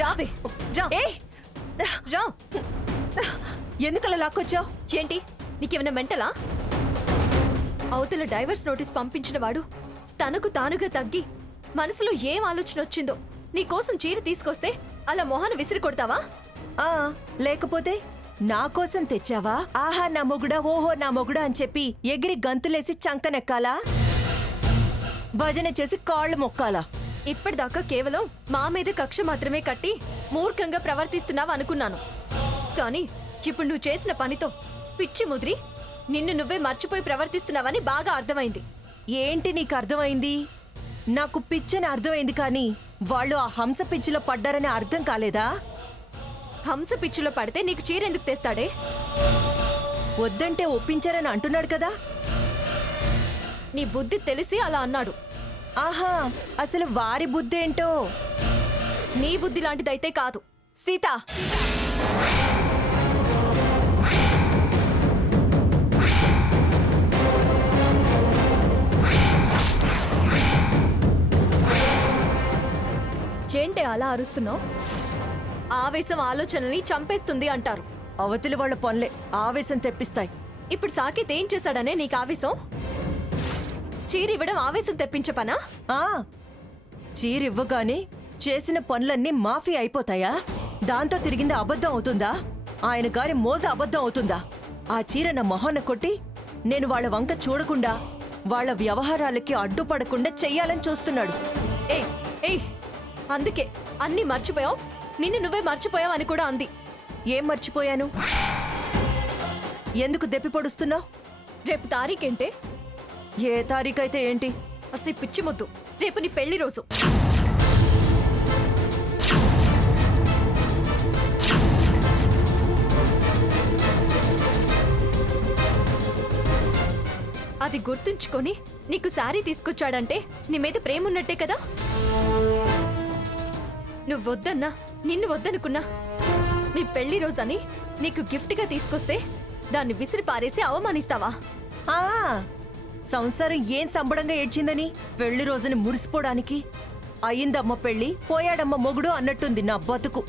రావే రా రా. ఎందుకలా లాక్కొచ్చావు? ఏంటి నీకేమైనా మెంటలా? అవతల డైవర్స్ నోటీస్ పంపించిన వాడు తనకు తానుగా తగ్గి మనసులో ఏం ఆలోచన వచ్చిందో నీకోసం చీర తీసుకొస్తే అలా మొహాన విసిరి కొడతావా? లేకపోతే నా కోసం తెచ్చావా? ఆహా నా మొగుడా, ఓహో నా మొగుడా అని చెప్పి ఎగిరి గంతులేసి చంకనెక్కాలా? భజన చేసి కాళ్ళు మొక్కాలా? ఇప్పటిదాకా కేవలం మా మీద కక్ష మాత్రమే కట్టి మూర్ఖంగా ప్రవర్తిస్తున్నావు అనుకున్నాను. కానీ ఇప్పుడు నువ్వు చేసిన పనితో పిచ్చి ముదిరి నిన్ను నువ్వే మర్చిపోయి ప్రవర్తిస్తున్నావని బాగా అర్థమైంది. ఏంటి నీకు అర్థమైంది? నాకు పిచ్చని అర్థమైంది, కానీ వాళ్ళు ఆ హంస పిచ్చిలో పడ్డారని అర్థం కాలేదా? హంస పిచ్చిలో పడితే నీకు చీర ఎందుకు తెస్తాడే? వద్దంటే ఒప్పించారని అంటున్నాడు కదా. నీ బుద్ధి తెలిసి అలా అన్నాడు. ఆహా, అసలు వారి బుద్ధి ఏంటో. నీ బుద్ధి లాంటిదైతే కాదు. సీత, ఏంటే అలా అరుస్తున్నావు? ఆవేశం ఆలోచనల్ని చంపేస్తుంది అంటారు. అవతలి వాళ్ళ పనులే ఆవేశం తెప్పిస్తాయి. ఇప్పుడు సాకేత్ ఏం చేశాడనే నీకు ఆవేశం? చీరివ్వడం ఆవేశం తెప్పించే పనా? చీరివ్వగానే చేసిన పనులన్నీ మాఫీ అయిపోతాయా? దాంతో తిరిగింది అబద్ధం అవుతుందా? ఆయన గారి మోజు అబద్ధం అవుతుందా? ఆ చీర నా మొహాన కొట్టి నేను వాళ్ళ వంక చూడకుండా వాళ్ళ వ్యవహారాలకి అడ్డుపడకుండా చెయ్యాలని చూస్తున్నాడు. ఏయ్ అందుకే అన్నీ మర్చిపోయావు, నిన్ను నువ్వే మర్చిపోయావు అని కూడా అంది. ఏం మర్చిపోయాను? ఎందుకు దెప్పి పొడుస్తున్నావు? రేపు తారీఖేంటే? ఏ తారీఖైతే ఏంటి? అసలు పిచ్చి మొద్దు, రేపు నీ పెళ్లి రోజు. అది గుర్తుంచుకొని నీకు శారీ తీసుకొచ్చాడంటే నీ మీద ప్రేమ ఉన్నట్టే కదా. నువ్వు వద్దన్నా, నిన్ను వద్దనుకున్నా, నీ పెళ్లి రోజని నీకు గిఫ్ట్గా తీసుకొస్తే దాన్ని విసిరి పారేసి అవమానిస్తావా? సంసారం ఏం సంబడంగా ఏడ్చిందని పెళ్లి రోజుని మురిసిపోవడానికి? అయిందమ్మ పెళ్లి, పోయాడమ్మ మొగుడు అన్నట్టుంది నా బతుకు.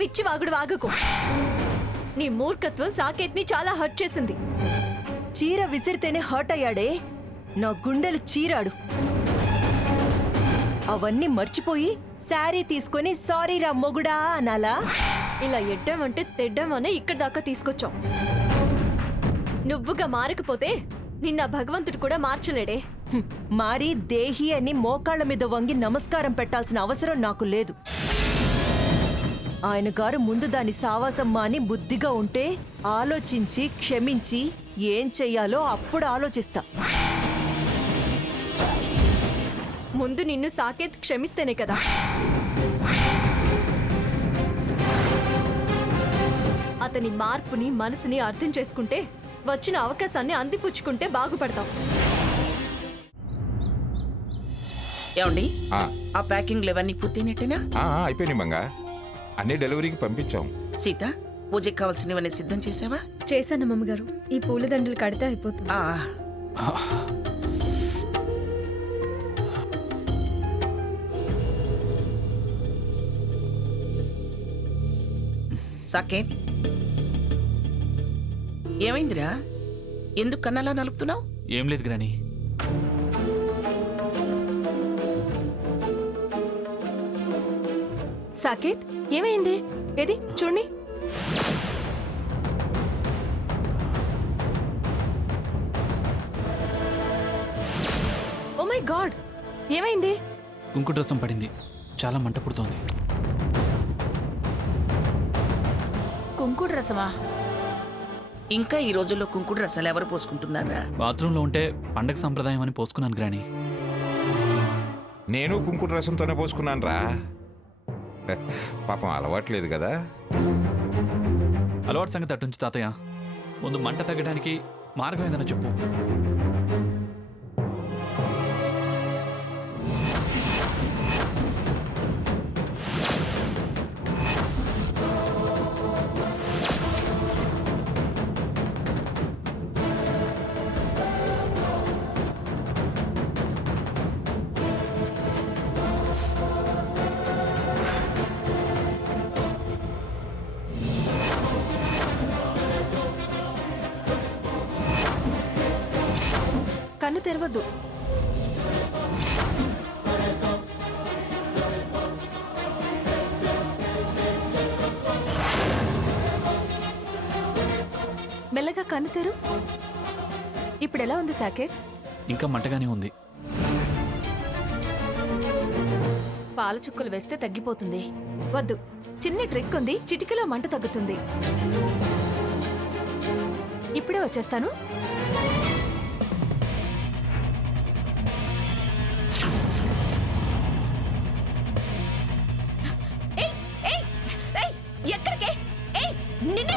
పిచ్చి వాగుడు వాగుకు. నీ మూర్ఖత్వం సాకేత్ని చాలా హర్ట్ చేసింది. చీర విసిరితేనే హర్ట్ అయ్యాడే, నా గుండెలు చీరాడు. అవన్నీ మర్చిపోయి శారీ తీసుకొని సారీ రా మొగుడా అనాలా? ఇలా ఎడ్డామంటే తెడ్డామనే ఇక్కడి దాకా తీసుకొచ్చాం. నువ్వుగా మారకపోతే నిన్న భగవంతుడు కూడా మార్చలేడే. మారి దేహి అని మోకాళ్ల మీద వంగి నమస్కారం పెట్టాల్సిన అవసరం నాకు లేదు. ఆయన గారు ముందు దాని సావాసం మాని బుద్ధిగా ఉంటే ఆలోచించి క్షమించి ఏం చెయ్యాలో అప్పుడు ఆలోచిస్తా. ముందు నిన్ను సాకేత్ క్షమిస్తేనే కదా. అతని మార్పుని మనసుని అర్థం చేసుకుంటే వచ్చిన అవకాశాన్ని అందిపుచ్చుకుంటే బాగుపడతాం. ఏమండి, ఆ ప్యాకింగ్ ఇవన్నీ పూర్తయినట్టేనా? అయిపోయినాయి మంగా, అన్ని డెలివరీకి పంపించాం. సీత, పూజకి కావాల్సినవన్నీ సిద్ధం చేసావా? చేశాను మమ్మగారు. ఈ పూలదండలు కడితే అయిపోతుంది. సాకేత్, ఏమైందిరా? ఎందుకు కన్నలా నలుపుతున్నావు? ఏం లేదు గ్రాని. సాకేత్, ఏమైంది? ఏది చూడండి. ఓ మై గాడ్, ఏమైంది? కుంకుడు రసం పడింది, చాలా మంట పుడుతోంది. కుంకుడు రసమా? ఇంకా ఈ రోజుల్లో కుంకుడు రసాలు ఎవరు పోసుకుంటున్నారా? బాత్రూంలో ఉంటే పండగ సంప్రదాయం అని పోసుకున్నాను గ్రాని. నేను కుంకుడు రసంతోనే పోసుకున్నాను రా. పాపం అలవాట్లేదు కదా. అలవాటు సంగతి అటుంచి తాతయ్య, ముందు మంట తగ్గడానికి మార్గం ఏదైనా చెప్పు. తెరవద్దు. మెల్లగా కన్ను తెరు. ఇప్పుడు ఎలా ఉంది సాకేత్? ఇంకా మంటగానే ఉంది. పాల చుక్కలు వేస్తే తగ్గిపోతుంది. వద్దు, చిన్న ట్రిక్ ఉంది, చిటికలో మంట తగ్గుతుంది. ఇప్పుడే వచ్చేస్తాను. ఎక్కడికే? నిన్నే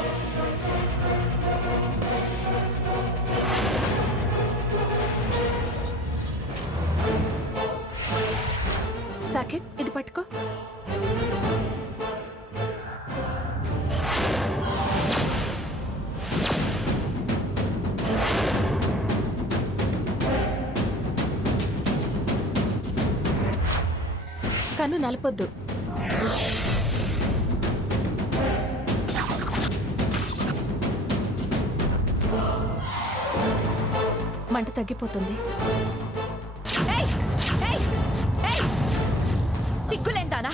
సాకేత్, ఇది పట్టుకో. కన్ను నలపొద్దు. మంట తగ్గిపోతుంది. సిగ్గులేందానా?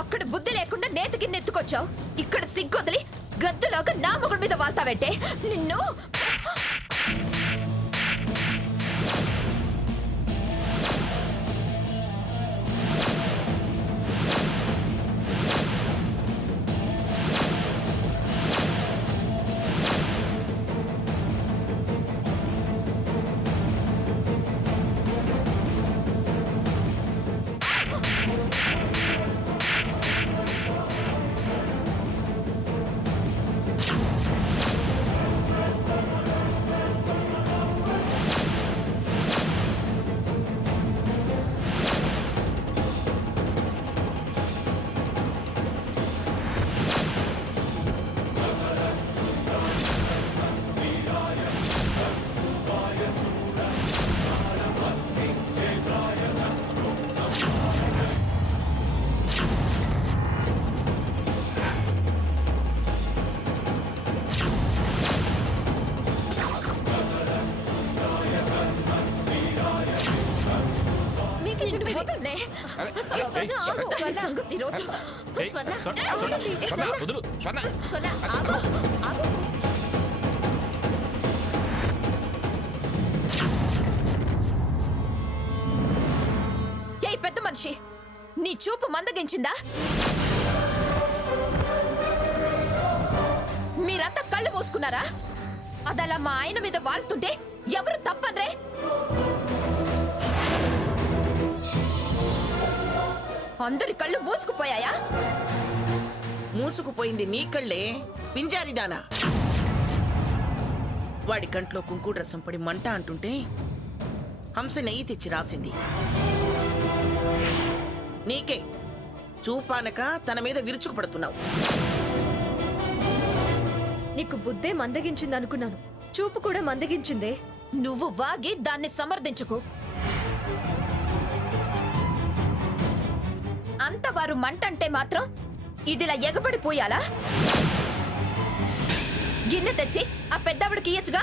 అక్కడ బుద్ధి లేకుండా నేతకి నెత్తుకొచ్చావు. ఇక్కడ సిగ్గొదిలి గద్దలాగా నా మొగుడి మీద వాళ్తావంటే నిన్ను. వదలనే. స్వర్ణ, ఆగు. స్వర్ణ, సంగతి ఈరోజు. ఏయ్, స్వర్ణ, స్వర్ణ, ఏయ్, స్వర్ణ, ఏయ్, స్వర్ణ, స్వర్ణ. వదులు. స్వర్ణ, ఆగు, ఆగు. ఏయ్ పెద్ద మనిషి, నీ చూపు మందగించిందా? మీరంతా కళ్ళు మూసుకున్నారా? అదలా మా ఆయన మీద వాళ్తుంటే ఎవరు తప్పనరే? అందరి కళ్ళు మూసుకుపోయాయా? మూసుకుపోయింది నీ కళ్ళే, పింజారిదానా. వాడి కంట్లో కుంకుడు రసం పడి మంట అంటుంటే హంస నెయ్యి తెచ్చి రాసింది. నీకే చూపానక తన మీద విరుచుకుపడుతున్నావు. నీకు బుద్ధే మందగించిందనుకున్నాను, చూపు కూడా మందగించిందే. నువ్వు వాగి దాన్ని సమర్థించుకు. అంత వారు మంటంటే మాత్రం ఇదిలా ఎగబడిపోయాలా? గిన్నె తెచ్చి ఆ పెద్దవిడికి ఇయ్యచ్చుగా.